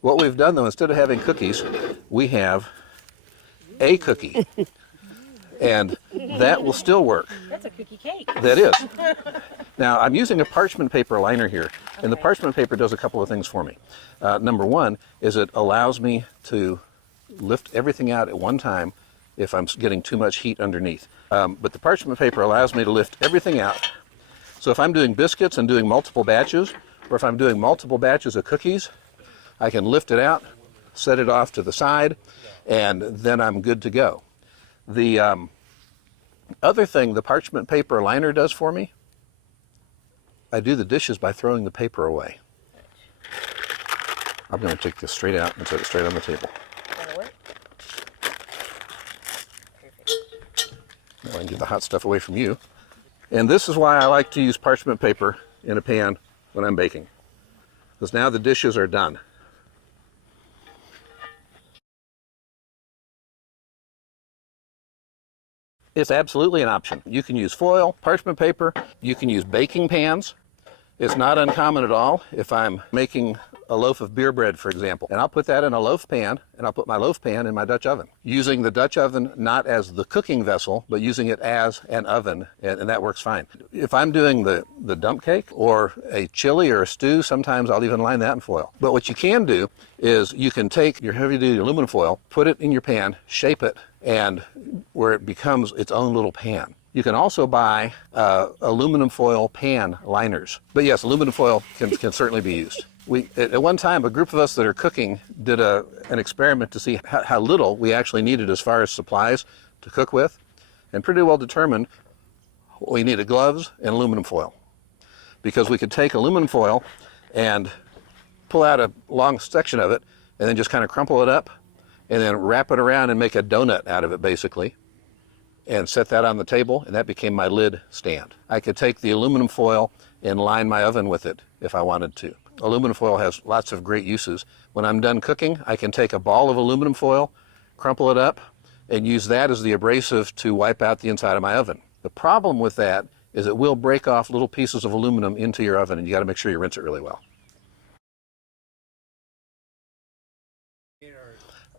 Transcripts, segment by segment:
What we've done though, instead of having cookies, we have a cookie. And that will still work. That's a cookie cake. That is. Now, I'm using a parchment paper liner here, and the parchment paper does a couple of things for me. Number one is it allows me to lift everything out at one time if I'm getting too much heat underneath. But the parchment paper allows me to lift everything out. So if I'm doing biscuits and doing multiple batches, or if I'm doing multiple batches of cookies, I can lift it out, set it off to the side, and then I'm good to go. The other thing the parchment paper liner does for me, I do the dishes by throwing the paper away. I'm going to take this straight out and set it straight on the table. That'll work. Perfect. Now I can get the hot stuff away from you. And this is why I like to use parchment paper in a pan when I'm baking, because now the dishes are done. It's absolutely an option. You can use foil, parchment paper, you can use baking pans. It's not uncommon at all if I'm making a loaf of beer bread, for example, and I'll put that in a loaf pan, and I'll put my loaf pan in my Dutch oven. Using the Dutch oven not as the cooking vessel, but using it as an oven, and that works fine. If I'm doing the dump cake or a chili or a stew, sometimes I'll even line that in foil. But what you can do is you can take your heavy-duty aluminum foil, put it in your pan, shape it, and where it becomes its own little pan. You can also buy aluminum foil pan liners. But yes, aluminum foil can certainly be used. At one time, a group of us that are cooking did an experiment to see how little we actually needed as far as supplies to cook with, and pretty well determined we needed gloves and aluminum foil. Because we could take aluminum foil and pull out a long section of it and then just kind of crumple it up and then wrap it around and make a donut out of it, basically, and set that on the table, and that became my lid stand. I could take the aluminum foil and line my oven with it if I wanted to. Aluminum foil has lots of great uses. When I'm done cooking, I can take a ball of aluminum foil, crumple it up, and use that as the abrasive to wipe out the inside of my oven. The problem with that is it will break off little pieces of aluminum into your oven, and you got to make sure you rinse it really well.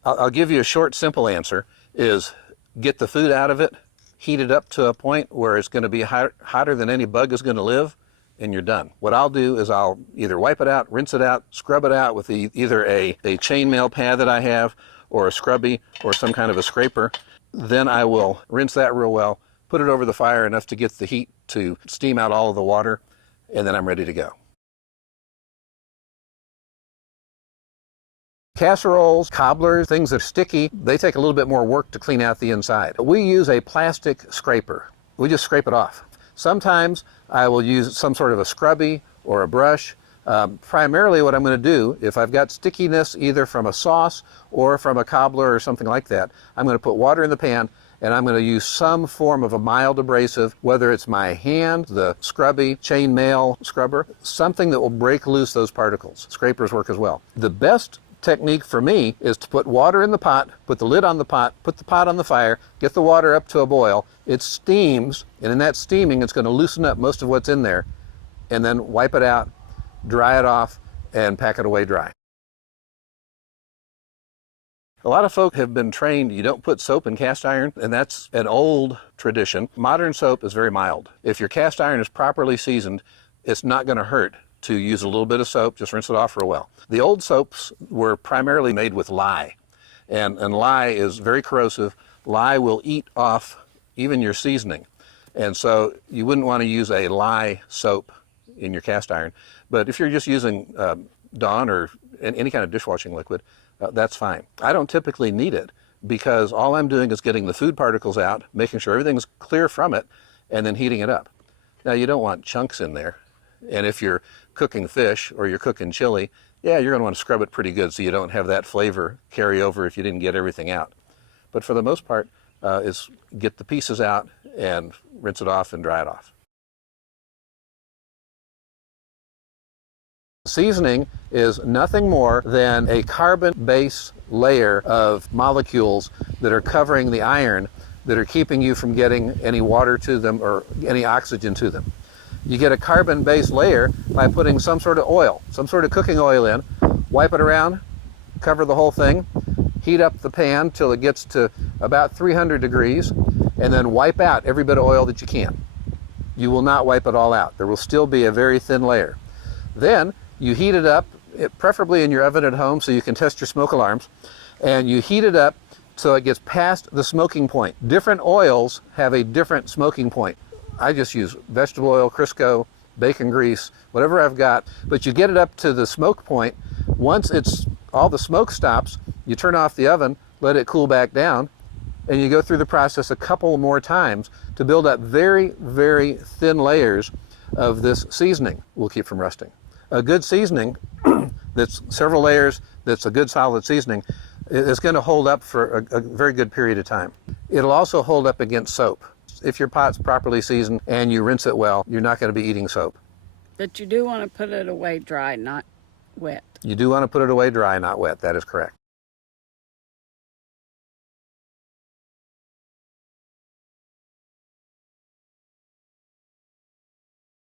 I'll give you a short, simple answer, is get the food out of it, heat it up to a point where it's going to be hotter than any bug is going to live, and you're done. What I'll do is I'll either wipe it out, rinse it out, scrub it out with either a chainmail pad that I have, or a scrubby, or some kind of a scraper. Then I will rinse that real well, put it over the fire enough to get the heat to steam out all of the water, and then I'm ready to go. Casseroles, cobblers, things that are sticky, they take a little bit more work to clean out the inside. We use a plastic scraper. We just scrape it off. Sometimes I will use some sort of a scrubby or a brush. Primarily what I'm going to do, if I've got stickiness either from a sauce or from a cobbler or something like that, I'm going to put water in the pan and I'm going to use some form of a mild abrasive, whether it's my hand, the scrubby, chainmail scrubber, something that will break loose those particles. Scrapers work as well. The best technique for me is to put water in the pot, put the lid on the pot, put the pot on the fire, get the water up to a boil. It steams, and in that steaming, it's going to loosen up most of what's in there, and then wipe it out, dry it off, and pack it away dry. A lot of folk have been trained you don't put soap in cast iron, and that's an old tradition. Modern soap is very mild. If your cast iron is properly seasoned, it's not going to hurt to use a little bit of soap, just rinse it off real well. The old soaps were primarily made with lye, and lye is very corrosive. Lye will eat off even your seasoning, and so you wouldn't want to use a lye soap in your cast iron. But if you're just using Dawn or any kind of dishwashing liquid, that's fine. I don't typically need it because all I'm doing is getting the food particles out, making sure everything's clear from it, and then heating it up. Now, you don't want chunks in there, and if you're cooking fish or you're cooking chili, yeah, you're going to want to scrub it pretty good so you don't have that flavor carry over if you didn't get everything out. But for the most part, is get the pieces out and rinse it off and dry it off. Seasoning is nothing more than a carbon base layer of molecules that are covering the iron that are keeping you from getting any water to them or any oxygen to them. You get a carbon-based layer by putting some sort of oil, some sort of cooking oil in, wipe it around, cover the whole thing, heat up the pan till it gets to about 300 degrees, and then wipe out every bit of oil that you can. You will not wipe it all out. There will still be a very thin layer. Then you heat it up, preferably in your oven at home so you can test your smoke alarms, and you heat it up so it gets past the smoking point. Different oils have a different smoking point. I just use vegetable oil, Crisco, bacon grease, whatever I've got, but you get it up to the smoke point. Once all the smoke stops, you turn off the oven, let it cool back down, and you go through the process a couple more times to build up very, very thin layers of this seasoning. Will keep from rusting. A good seasoning that's several layers, that's a good solid seasoning, is going to hold up for a very good period of time. It'll also hold up against soap. If your pot's properly seasoned and you rinse it well, you're not going to be eating soap. But you do want to put it away dry, not wet. You do want to put it away dry, not wet. That is correct.